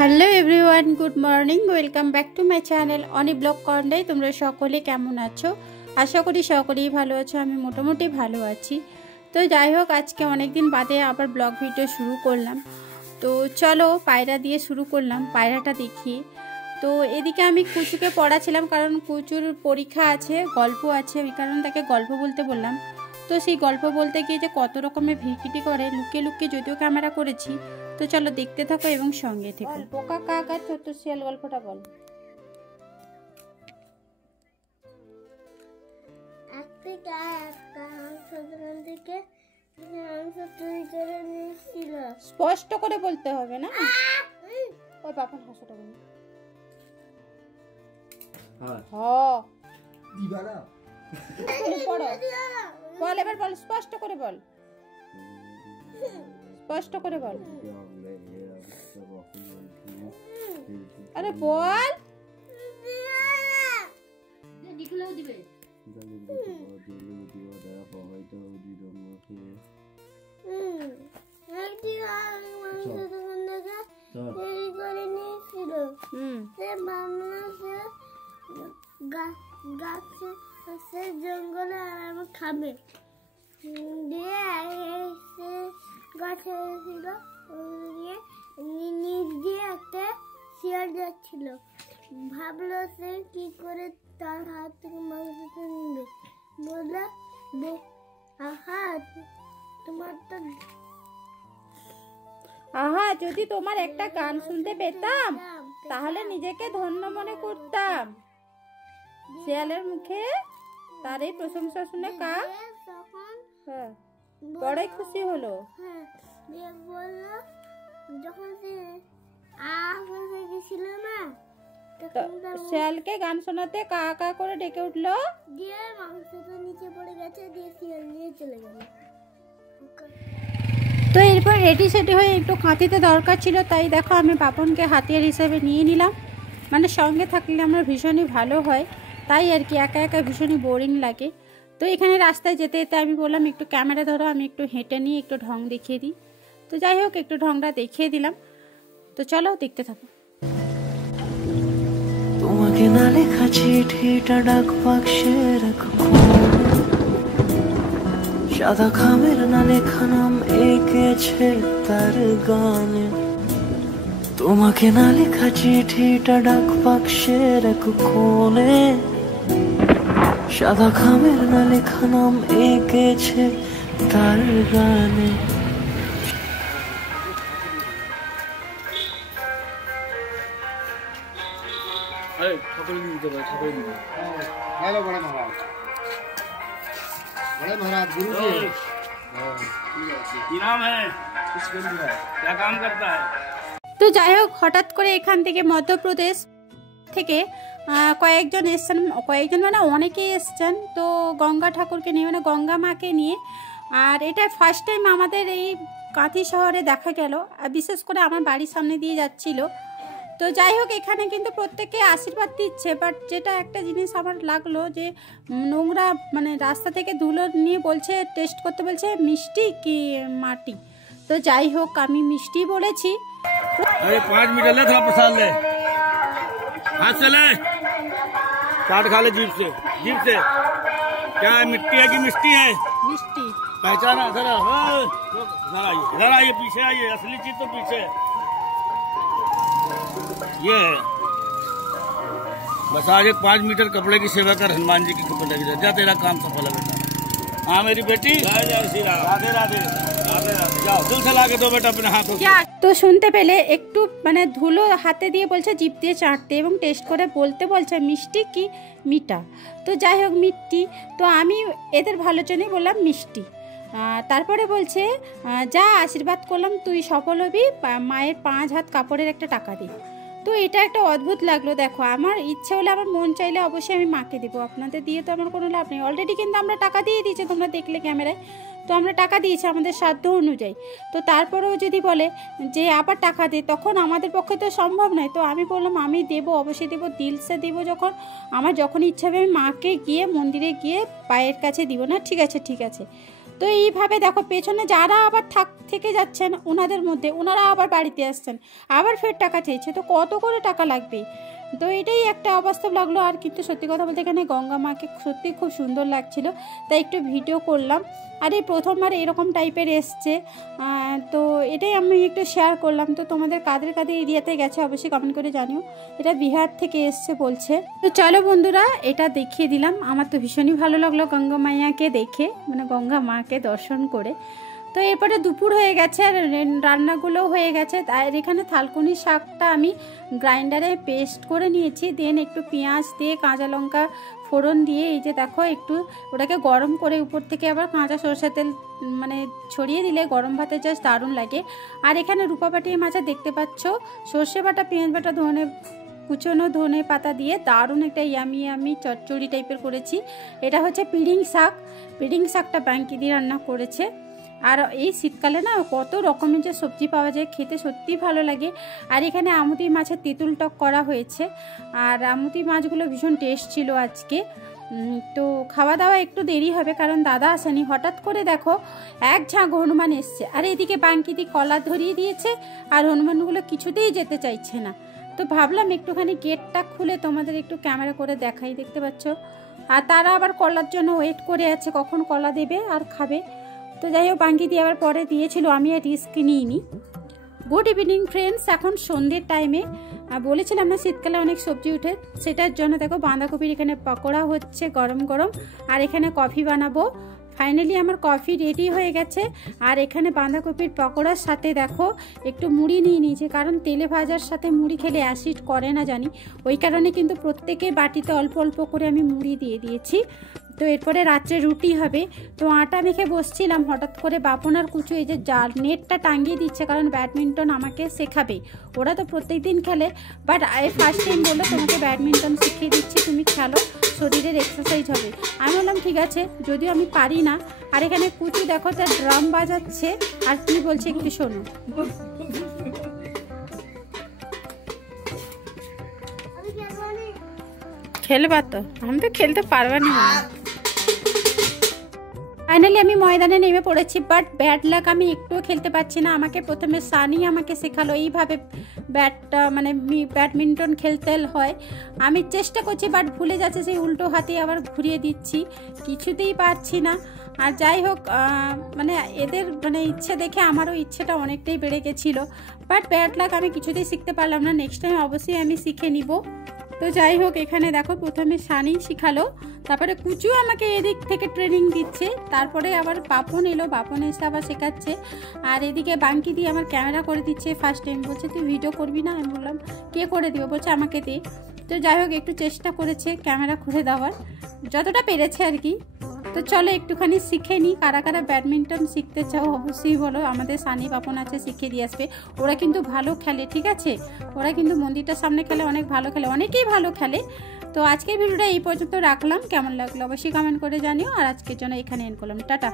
Hello everyone, good morning, welcome back to my channel Oni blog corner. তোমরা সকলে কেমন আছো? আশা করি সকলেই ভালো আছো। আমি মোটামুটি ভালো আছি। তো যাই হোক, আজকে অনেক দিন বাদে আবার ব্লগ ভিডিও শুরু করলাম। তো চলো পায়রা দিয়ে শুরু করলাম, পায়রাটা দেখিয়ে। তো এদিকে আমি কুচুকে পড়াছিলাম, কারণ কুচুর পরীক্ষা আছে, গল্প আছে, ওই কারণে তাকে গল্প বলতে বললাম। তো সেই গল্প বলতে গিয়ে যে কত রকমের ভিড়কিটি করে, লুকিয়ে লুকিয়ে যদিও ক্যামেরা করেছি। তো চলো দেখতে থাকো এবং সঙ্গে থেকো। পোকা কাক আর ছোট্ট শিয়াল গল্পটা বল। স্পষ্ট করে বলতে হবে না, ওই বাপন হাসিটা বল। বল এবার, বল স্পষ্ট করে বল, স্পষ্ট করে বল। আরে বল। দিবে জঙ্গলে খাবে দিয়ে গাছে ছিল, নিচ দিয়ে একটা শিয়াল যাচ্ছিল। ভাবলো সে কি করে তার হাত থেকে মাংসটা নিবে। বললো, আহা তোমার তো আহা যদি তোমার একটা গান শুনতে পেতাম তাহলে নিজেকে ধন্য মনে করতাম। শিয়ালের মুখে তার এই প্রশংসা শুনে কাক বড়ই খুশি হলো। বললো যখন সে গেছিল না, শিয়ালকে গান শোনাতে কা কা করে ডেকে উঠলো, দিয়ে মাংসটা নিচে পড়ে গেছে, দিয়ে শিয়াল নিয়ে চলে গেল। তো এরপর রেডি সেডি হয়ে একটু কাঁথিতে দরকার ছিল, তাই দেখো আমি পাপনকে হাতিয়ার হিসেবে নিয়ে নিলাম। মানে সঙ্গে থাকলে আমার ভীষণই ভালো হয়, তাই আর কি, একা একা ভীষণই বোরিং লাগে। তো এখানে রাস্তায় যেতে যেতে আমি বললাম একটু ক্যামেরা ধরো, আমি একটু হেঁটে নিয়ে একটু ঢং দেখিয়ে দিই। তো যাই হোক, একটু ঢংটা দেখিয়ে দিলাম। তো চলো দেখতে থাকো। তোমাকে না লেখা চিঠিটা ডাক বাক্সে রাখো, সাদা খামের না লেখা নাম এঁকেছে তার গানে। তোমাকে না লেখা চিঠিটা ডাক বাক্সে রাখো কোণে, সাদা খামের না লেখা নাম এঁকেছে তার গানে। हेलो बड़े महाराज, बड़े महाराज गुरु जी नाम है, क्या काम करता है? তো যাই হোক, হঠাৎ করে এখান থেকে মধ্যপ্রদেশ থেকে কয়েকজন এসছেন, কয়েকজন মানে অনেকেই এসছেন। তো গঙ্গা ঠাকুরকে নিয়ে, মানে গঙ্গা মাকে নিয়ে। আর এটা ফার্স্ট টাইম আমাদের এই কাঁথি শহরে দেখা গেল, বিশেষ করে আমার বাড়ির সামনে দিয়ে যাচ্ছিল। তো যাই হোক, এখানে কিন্তু প্রত্যেকে আশীর্বাদ দিচ্ছে, বাট যেটা একটা জিনিস আমার লাগলো যে নোংরা, মানে রাস্তা থেকে ধুলো নিয়ে বলছে, টেস্ট করতে বলছে মিষ্টি কি মাটি। তো যাই হোক, আমি মিষ্টি বলেছি। 5 मीटर ले, थोड़ा प्रसाद ले, हाथ से ले, चाट खा ले जीभ से, जीभ से। क्या है, मिट्टी है कि मिष्टी है? मिष्टी पहचाना जरा, इधर आइए, पीछे आइए, असली चीज तो पीछे है। ये है बस, आज एक 5 मीटर कपड़े की सेवा कर, हनुमान जी की कृपा लगी रहे, जा तेरा काम सफल है बेटा। हाँ मेरी बेटी, राधे राधे, जाओ दिल से लाके दो बेटा अपने हाथों से। তো শুনতে পেলে একটু মানে ধুলো হাতে দিয়ে বলছে জিভ দিয়ে চাটতে, এবং টেস্ট করে বলতে বলছে মিষ্টি কি মিঠা। তো যাই হোক, মিষ্টি। তো আমি এদের ভালো জন্যই বললাম মিষ্টি। তারপরে বলছে যা আশীর্বাদ করলাম, তুই সফল হবি, মায়ের 5 হাত কাপড়ের একটা টাকা দিই। তো এটা একটা অদ্ভুত লাগলো। দেখো, আমার ইচ্ছে হলে, আমার মন চাইলে অবশ্যই আমি মাকে দেবো, আপনাদের দিয়ে তো আমার কোনো লাভ নেই। অলরেডি কিন্তু আমরা টাকা দিয়ে দিয়েছি, তোমরা দেখলে ক্যামেরায়। তো আমরা টাকা দিয়েছি আমাদের সাধ্য অনুযায়ী। তো তারপরেও যদি বলে যে আবার টাকা দে, তখন আমাদের পক্ষে তো সম্ভব নয়। তো আমি বললাম আমি দেবো, অবশ্যই দেবো, দিলসে দেবো। যখন ইচ্ছা হবে আমি মাকে গিয়ে মন্দিরে গিয়ে পায়ের কাছে দিব না। ঠিক আছে ঠিক আছে। তো এইভাবে দেখো পেছনে যারা আবার থেকে যাচ্ছেন ওনাদের মধ্যে ওনারা আবার বাড়িতে আসছেন, আবার ফের টাকা চেয়েছে, তো কত করে টাকা লাগবে। তো এটাই একটা অবাস্তব লাগলো। আর কিন্তু সত্যি কথা বলতে এখানে গঙ্গা মাকে সত্যি খুব সুন্দর লাগছিল, তাই একটু ভিডিও করলাম। আর এই প্রথমবার এরকম টাইপের এসছে, তো এটাই আমি একটু শেয়ার করলাম। তো তোমাদের কাদের কাদের এরিয়াতে গেছে অবশ্যই কমেন্ট করে জানিও। এটা বিহার থেকে এসছে বলছে। তো চলো বন্ধুরা, এটা দেখিয়ে দিলাম। আমার তো ভীষণই ভালো লাগলো গঙ্গা মাইয়াকে দেখে, মানে গঙ্গা মাকে দর্শন করে। তো এরপরে দুপুর হয়ে গেছে আর রান্নাগুলোও হয়ে গেছে। আর এখানে থালকুনি শাকটা আমি গ্রাইন্ডারে পেস্ট করে নিয়েছি, দেন একটু পেঁয়াজ দিয়ে কাঁচা লঙ্কা ফোড়ন দিয়ে এই যে দেখো একটু ওটাকে গরম করে উপর থেকে আবার কাঁচা সরষের তেল মানে ছড়িয়ে দিলে গরম ভাতে জাস্ট দারুণ লাগে। আর এখানে রূপাপাটি মাছা দেখতে পাচ্ছ, সর্ষে বাটা, পেঁয়াজ বাটা, কুচনো ধনে পাতা দিয়ে দারুণ একটা ইয়ামি চচ্চড়ি টাইপের করেছি। এটা হচ্ছে পিড়িং শাক, পিড়িং শাকটা ব্যাঙ্কি দিয়ে রান্না করেছে। আর এই শীতকালে না কত রকমের যে সবজি পাওয়া যায়, খেতে সত্যি ভালো লাগে। আর এখানে আমুদি মাছের তেঁতুল টক করা হয়েছে, আর আমুদি মাছগুলো ভীষণ টেস্ট ছিল আজকে। তো খাওয়া দাওয়া একটু দেরি হবে কারণ দাদা আসেনি। হঠাৎ করে দেখো এক ঝাঁক হনুমান এসছে, আর এদিকে বাঙ্কিদি কলা ধরিয়ে দিয়েছে, আর হনুমানগুলো কিছুতেই যেতে চাইছে না। তো ভাবলাম একটুখানি গেটটা খুলে তোমাদের একটু ক্যামেরা করে দেখাই, দেখতে পাচ্ছ। আর তারা আবার কলার জন্য ওয়েট করে আছে কখন কলা দেবে আর খাবে। তো যাই হোক বাঙ্কিদি আবার পরে দিয়েছিল, আমি আর রিস্ক নিইনি। গুড ইভিনিং ফ্রেন্ডস, এখন সন্ধ্যের টাইমে বলেছিলাম না শীতকালে অনেক সবজি উঠে, সেটার জন্য দেখো বাঁধাকপির এখানে পকোড়া হচ্ছে গরম গরম, আর এখানে কফি বানাবো। ফাইনালি আমার কফি রেডি হয়ে গেছে। আর এখানে বাঁধাকপির পকোড়ার সাথে দেখো একটু মুড়ি নিয়ে নিয়েছি, কারণ তেলে ভাজার সাথে মুড়ি খেলে অ্যাসিড করে না জানি, ওই কারণে কিন্তু প্রত্যেকের বাটিতে অল্প অল্প করে আমি মুড়ি দিয়ে দিয়েছি। তো এরপরে রাত্রে রুটি হবে। তো আটা মেখে বসছিলাম, হঠাৎ করে বাপন আর কুচু এই যে জাল নেটটা টাঙিয়ে দিচ্ছে, কারণ ব্যাডমিন্টন আমাকে শেখাবে। ওরা তো প্রত্যেক দিন খেলে, বাট ফার্স্ট টাইম বললো তোমাকে ব্যাডমিন্টন শিখিয়ে দিচ্ছি, তুমি খেলো, শরীরের এক্সারসাইজ হবে। আমি বললাম ঠিক আছে, যদিও আমি পারি না। আর এখানে কুচু দেখো তার ড্রাম বাজাচ্ছে, আর কি বলছে একটু শোনো। খেলবা তো? আমি তো খেলতে পারবা না। ফাইনালি আমি ময়দানে নেমে পড়েছি, বাট ব্যাড লাক আমি একটুও খেলতে পারছি না। আমাকে প্রথমে সানি আমাকে শেখালো এইভাবে ব্যাটটা মানে ব্যাডমিন্টন খেলতে হয়। আমি চেষ্টা করছি বাট ভুলে যাচ্ছে, সেই উল্টো হাতে আবার ঘুরিয়ে দিচ্ছি, কিছুতেই পারছি না। আর যাই হোক মানে এদের মানে ইচ্ছে দেখে আমারও ইচ্ছেটা অনেকটাই বেড়ে গেছিলো, বাট ব্যাড লাক আমি কিছুতেই শিখতে পারলাম না। নেক্সট টাইম অবশ্যই আমি শিখে নিব। তো যাই হোক এখানে দেখো প্রথমে সানি শিখালো, তারপরে কুচু আমাকে এদিক থেকে ট্রেনিং দিচ্ছে, তারপরে আবার বাপন এলো, বাপন এসে আবার শেখাচ্ছে। আর এদিকে বাঙ্কি দিয়ে আমার ক্যামেরা করে দিচ্ছে ফার্স্ট টাইম। বলছে তুই ভিডিও করবি না? আমি বললাম কে করে দিবে? বলছে আমাকে দে। তো যাই হোক একটু চেষ্টা করেছে ক্যামেরা করে দেওয়ার, যতটা পেরেছে আর কি। তো চলো একটুখানি শিখে নিই। কারা কারা ব্যাডমিন্টন শিখতে চাও অবশ্যই বলো, আমাদের সানি বাপন আছে, শিখিয়ে দিয়ে আসবে। ওরা কিন্তু ভালো খেলে, ঠিক আছে? ওরা কিন্তু মন্দিরটার সামনে খেলে, অনেক ভালো খেলে, অনেকেই ভালো খেলে। তো আজকের ভিডিওটা এই পর্যন্ত রাখলাম, কেমন লাগলো অবশ্যই কমেন্ট করে জানিও। আর আজকের জন্য এখানে এন্ড করলাম, টাটা।